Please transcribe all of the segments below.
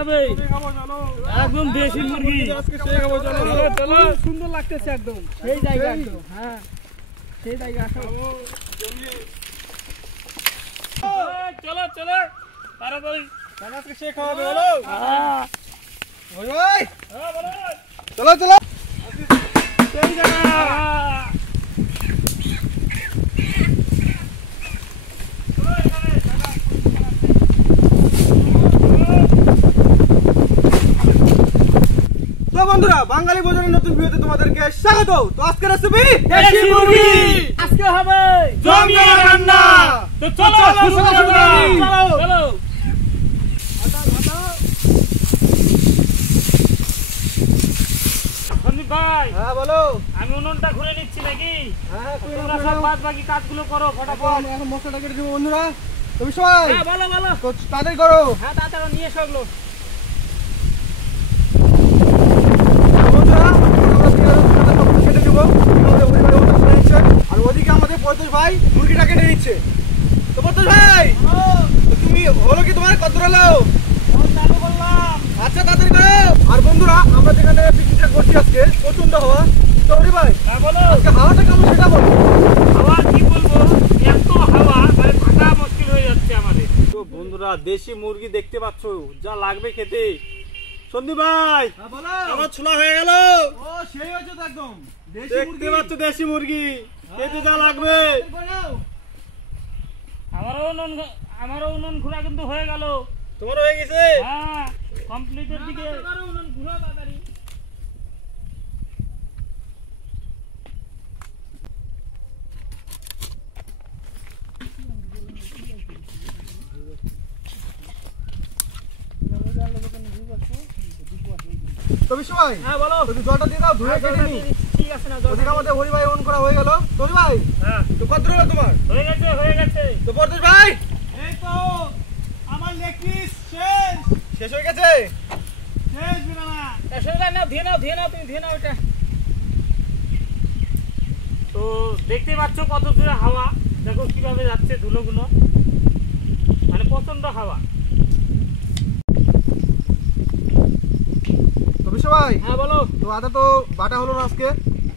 যাবে একদম দেশি মুরগি আজকে সেই খাবো চলো চলো সুন্দর লাগতেছে একদম সেই জায়গা একদম হ্যাঁ সেই জায়গা আসো চলো চলো তাড়াতাড়ি আজকে সেই খাওয়াবে বলো হ্যাঁ ওই ভাই হ্যাঁ বলো চলো চলো সেই জায়গা বন্ধুরা বাঙালি ভোজনের নতুন ভিডিওতে তোমাদেরকে স্বাগত। তো আজকে রেসিপি দেশি মুরগি, আজকে হবে জমিয়ে রান্না। তো চলো চলো চলো সন্দীপ ভাই হ্যাঁ বলো আমি উনুনটা ঘুরে নিচ্ছি নাকি হ্যাঁ তোমরা সব বাদ বাকি কাজগুলো করো ফটাফট এখন মশলাটা কেটে দেব বন্ধুরা তুমি সবাই হ্যাঁ বলো বলো তাড়াতাড়ি করো হ্যাঁ তাড়াতাড়ি নিয়ে এসো এগুলো আর ওদিকে আমাদের পরতোষ ভাই মুরগিটা কেটে নিচ্ছে। তো পরতোষ ভাই তুমি হলো কি তোমার কত হলো চালু করলাম আচ্ছা তাড়াতাড়ি করো। আর বন্ধুরা আমরা যেখানে পিকনিকটা করছি আজকে প্রচন্ড হাওয়া। তো ভাই হ্যাঁ বলো আজকে হাওয়াটা কেমন সেটা বলো। হাওয়া কি বলবো এত হাওয়া মানে ভাটা মুশকিল হয়ে যাচ্ছে আমাদের। তো বন্ধুরা দেশি মুরগি দেখতে পাচ্ছ যা লাগবে খেতে। সন্দীপ ভাই আমার ছোলা হয়ে গেল ও সেই হচ্ছে তো একদম দেখতে পাচ্ছ দেশি মুরগি খেতে যা লাগবে। আমারও উনুন ঘোরা কিন্তু হয়ে গেল তোমারও হয়ে গেছে হ্যাঁ কমপ্লিটের দিকে উনুন ঘোরা তাড়াতাড়ি তো বিশ্বভাই হ্যাঁ বলো তুমি জলটা দিয়ে দাও ধুয়ে কেটে নি ঠিক আছে না ওদিকে আমাদের হরি ভাই অন করা হয়ে গেল। তো হরি ভাই হ্যাঁ তো কত হলো তোমার হয়ে গেছে তো পরতোষ ভাই এই তো আমার লেগ পিস শেষ হয়ে গেছে শেষ বিনা না শেষ হয়ে না ধুয়ে নাও তুমি ধুয়ে নাও এটা। তো দেখতে পাচ্ছ কত দূরে হাওয়া দেখো কিভাবে যাচ্ছে ধুলোগুলো মানে প্রচন্ড হাওয়া। ভাই হ্যাঁ বলো তো আদা তো বাটা হলো না আজকে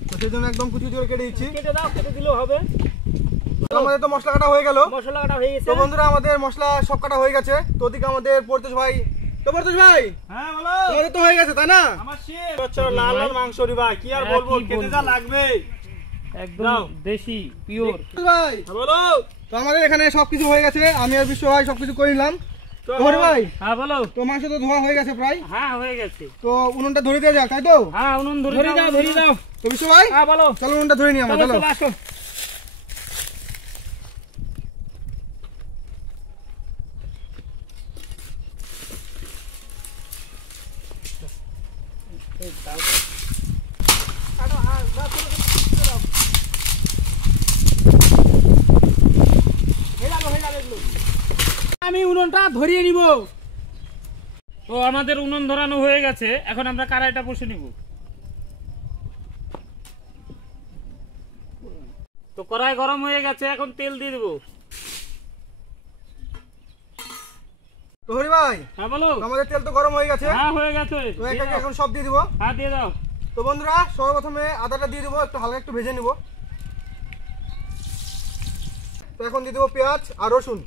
তো সেই জন্য একদম কুচি করে কেটে দিচ্ছি কেটে দাও কেটে দিলেও হবে। তো আমাদের তো মশলা কাটা হয়ে গেল মশলা কাটা হয়ে গেছে। তো বন্ধুরা আমাদের মশলা সব কাটা হয়ে গেছে। তো ওদিকে আমাদের পরতোষ ভাই তো পরতোষ ভাই হ্যাঁ বলো তোমাদের তো হয়ে গেছে তাই না আমার শেষ চলো লাল লাল মাংস রি ভাই কি আর বলবো খেতে যা লাগবে একদম দেশি পিওর ভাই হ্যাঁ বলো তো আমাদের এখানে সবকিছু হয়ে গেছে আমি আর বিশ্ব ভাই সবকিছু করে নিলাম। ভাই হ্যাঁ বলো তো মাংস তো ধোয়া হয়ে গেছে প্রায় হ্যাঁ হয়ে গেছে। তো উনুনটা ধরে দিয়ে যাও তাই তো হ্যাঁ উনুন ধরে দাও তো বিশ্ব ভাই হ্যাঁ বলো চলো উনুনটা ধরে নিই আমরা চলো আসো আমি উনুনটা ধরিয়ে নিব। তো আমাদের উনুন ধরানো হয়ে গেছে এখন আমরা কড়াইটা বসে নিব। তো কড়াই গরম হয়ে গেছে এখন তেল দিয়ে দেব। তো হরি ভাই হ্যাঁ বলো আমাদের তেল তো গরম হয়ে গেছে হ্যাঁ হয়ে গেছে তো এখন সব দিয়ে দিব হ্যাঁ দিয়ে দাও। তো বন্ধুরা সর্বপ্রথমে আদাটা দিয়ে দেবো একটু হালকা একটু ভেজে নিব। তো এখন দিয়ে দেবো পেঁয়াজ আর রসুন।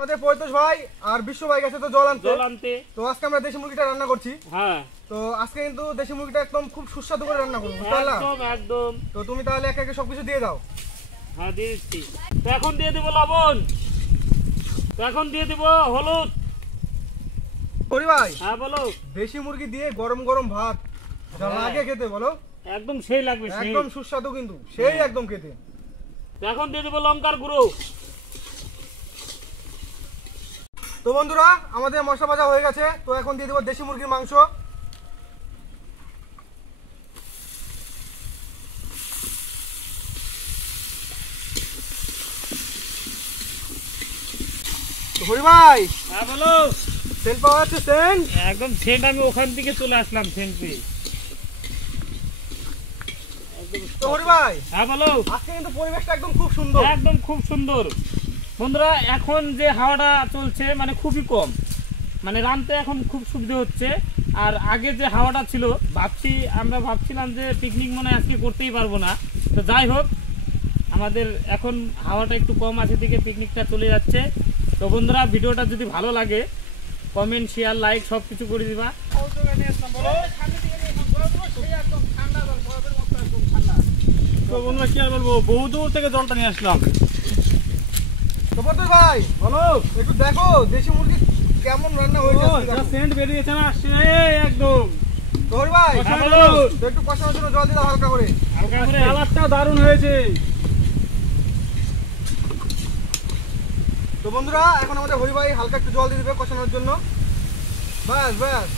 আমাদের পরতোষ ভাই আর বিশ্ব ভাই গেছে তো জল আনতে। তো আজকে আমরা দেশি মুরগিটা রান্না করছি হ্যাঁ। তো আজকে কিন্তু দেশি মুরগিটা একদম খুব সুস্বাদু করে রান্না করবো একদম। তো তুমি তাহলে একে একে সবকিছু দিয়ে দাও হ্যাঁ দিয়ে দিচ্ছি। তো এখন দিয়ে দেবো লবণ তো এখন দিয়ে দেবো হলুদ। হরি ভাই হ্যাঁ বলো দেশি মুরগি দিয়ে গরম গরম ভাত যা লাগে খেতে বলো একদম সেই লাগবে একদম সুস্বাদু কিন্তু সেই একদম খেতে। তো এখন দিয়ে দেবো লঙ্কার গুঁড়ো। তো বন্ধুরা আমাদের মশলা ভাজা হয়ে গেছে তো এখন দিয়ে দেবো দেশি মুরগির মাংস। হরি ভাই হ্যাঁ বলো সেন্ট পাওয়া যাচ্ছে সেন্ট একদম সেন্ট আমি ওখান থেকে চলে আসলাম সেন্ট পেয়ে। তো তো হরি ভাই হ্যাঁ বলো। আজকে কিন্তু পরিবেশটা একদম খুব সুন্দর, একদম খুব সুন্দর বন্ধুরা। এখন যে হাওয়াটা চলছে মানে খুবই কম, মানে রানতে এখন খুব সুবিধা হচ্ছে। আর আগে যে হাওয়াটা ছিল আমরা ভাবছিলাম যে পিকনিক মনে হয় আজকে করতেই পারবো না। তো যাই হোক, আমাদের এখন হাওয়াটা একটু কম আছে দিকে পিকনিকটা চলে যাচ্ছে। তো বন্ধুরা ভিডিওটা যদি ভালো লাগে কমেন্ট শেয়ার লাইক সব কিছু করে দিবা। তো বন্ধুরা কি আর বলবো, বহু দূর থেকে জলটা নিয়ে আসলাম। তো বন্ধু ভাই বলো, একটু দেখো দেশি মুরগি কেমন রান্না হয়েছে। সেন্ট বেরিয়েছে না একদম। তো হরি ভাই একটু কষানোর জন্য জল দিলাম হালকা করে, কালারটা দারুণ হয়েছে। তো বন্ধুরা এখন আমাদের হরি ভাই হালকা একটু জল দিয়ে দিবে কষানোর জন্য। ব্যাস ব্যাস।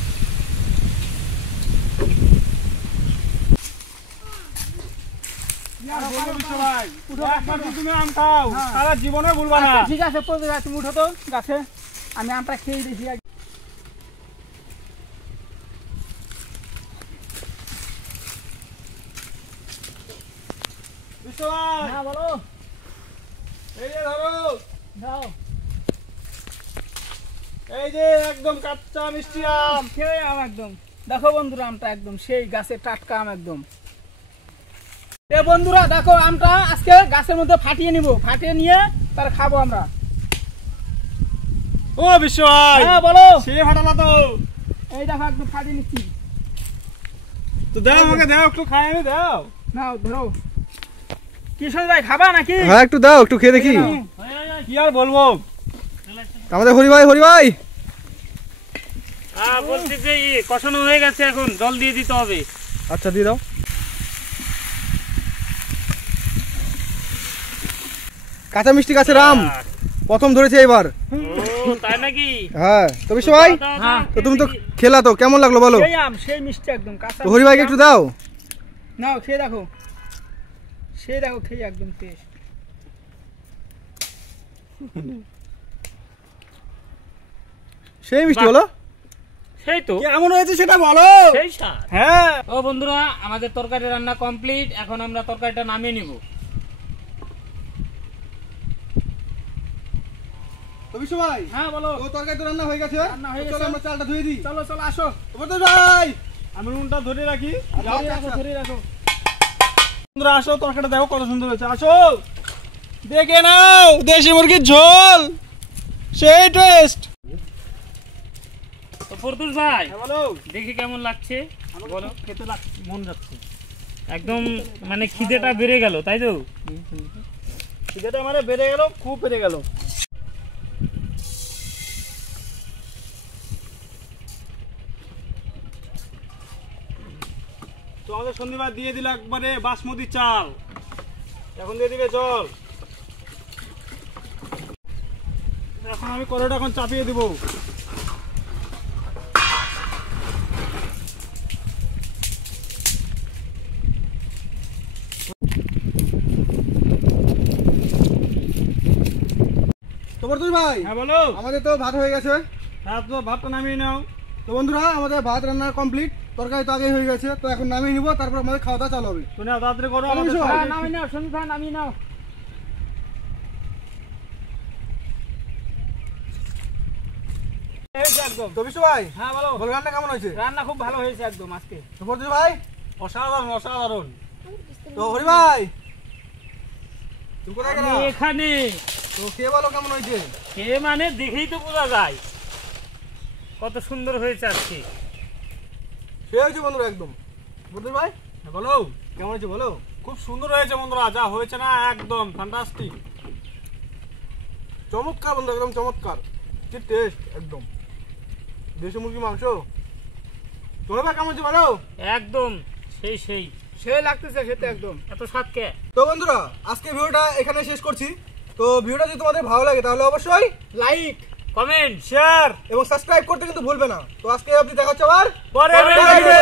জীবনে ভুলবা না। ঠিক আছে তুমি উঠো তো গাছে, আমি আমটা খেয়ে দিয়েছি। বলো এই যে ধরো দাও, এই যে একদম কাঁচা মিষ্টি আম, খেয়ে আম একদম। দেখো বন্ধুরা আমটা একদম সেই গাছের টাটকা আম একদম। এ বন্ধুরা দেখো আমটা আজকে গাছের মধ্যে ফাটিয়ে নিব, ফাটিয়ে নিয়ে তার খাবো আমরা। ও বিশ্ব ভাই হ্যাঁ বলো। সে ফাটালা তো, এই দেখো একদম ফাটিয়ে নিচ্ছি। তো দাও আমাকে, দাও একটু খাই, আমি দাও। নাও ধরো। কিশোর ভাই খাবা নাকি? হ্যাঁ একটু দাও, একটু খেয়ে দেখি। কি আর বলবো, আমাদের হরি ভাই বলছি যে কষানো হয়ে গেছে, এখন জল দিয়ে দিতে হবে। আচ্ছা দিয়ে দাও। কাঁচা মিষ্টি গাছের আম প্রথম ধরেছে এবার। তাই নাকি? হ্যাঁ। তো বিশ্ব ভাই তো তুমি তো খেলা, তো কেমন লাগলো বলো? সেই আম সেই মিষ্টি একদম কাঁচা। হরি ভাইকে একটু দাও। নাও খেয়ে দেখো, সেই দেখো খেয়ে একদম টেস্ট। সেই মিষ্টি বলো, সেই তো কেমন হয়েছে সেটা বলো। সেই স্বাদ। হ্যাঁ ও বন্ধুরা আমাদের তরকারি রান্না কমপ্লিট, এখন আমরা তরকারিটা নামিয়ে নিব। তো বিশ্ব ভাই হ্যাঁ বলো। তো তরকারি তো রান্না হয়ে গেছে, চলো আমরা চালটা ধুয়ে দিই। চলো চলো আসো। তো ভাই আমি নুনটা ধরে রাখি, ধরে রাখো। বন্ধুরা আসো, তরকারিটা দেখো কত সুন্দর হয়েছে। আসো দেখে নাও, দেশি মুরগির ঝোল সেই টেস্ট। তো ফরদুস ভাই বলো দেখি কেমন লাগছে বলো। খেতে মন যাচ্ছে একদম, মানে খিদেটা বেড়ে গেল তাই তো? খিদেটা মানে বেড়ে গেল, খুব বেড়ে গেল। তো আমাদের সন্দীপা দিয়ে দিল একবারে বাসমতি চাল, এখন দিয়ে দিবে জল। এখন আমি কড়াইটা এখন চাপিয়ে দিব। তো বর্তুল ভাই হ্যাঁ বলো। আমাদের তো ভাত হয়ে গেছে, ভাতটা নামিয়ে নাও। তো বন্ধুরা আমাদের ভাত রান্না কমপ্লিট, তরকারি তো আগে হয়ে গেছে। তো এখন নামিয়ে নিব, তারপর আমাদের খাওয়া দাওয়া চালু হবে। তাড়াতাড়ি করো, নামিয়ে নাও সন্দীপ, নামিয়ে নাও। তো বিশু ভাই হ্যাঁ বলো, রান্না কেমন হয়েছে? রান্না খুব ভালো হয়েছে একদম আজকে। তো বর্তুল ভাই অসাধারণ অসাধারণ। তো হরি ভাই তুমি কোথায় গেলা? এখানে। তো খেয়ে বলো কেমন হয়েছে? খেয়ে মানে দেখেই তো বোঝা যায় কত সুন্দর হয়েছে আজকে। সে হয়েছে বন্ধুরা একদম। বর্তুল ভাই বলো কেমন হয়েছে বলো। খুব সুন্দর হয়েছে বন্ধুরা, যা হয়েছে না একদম ফ্যান্টাস্টিক, চমৎকার বন্ধু, একদম চমৎকার। কি টেস্ট একদম, দেশি মুরগি মাংস। তোরা ভাই কেমন হয়েছে বলো। একদম সেই সেই সেই লাগতেছে খেতে একদম, এত স্বাদ কে। তো বন্ধুরা আজকে ভিডিওটা এখানে শেষ করছি। তো ভিডিওটা যদি তোমাদের ভালো লাগে তাহলে অবশ্যই লাইক কমেন্ট শেয়ার এবং সাবস্ক্রাইব করতে কিন্তু ভুলবে না। তো আজকে আপনি দেখা হচ্ছে আবার পরের ভিডিওতে।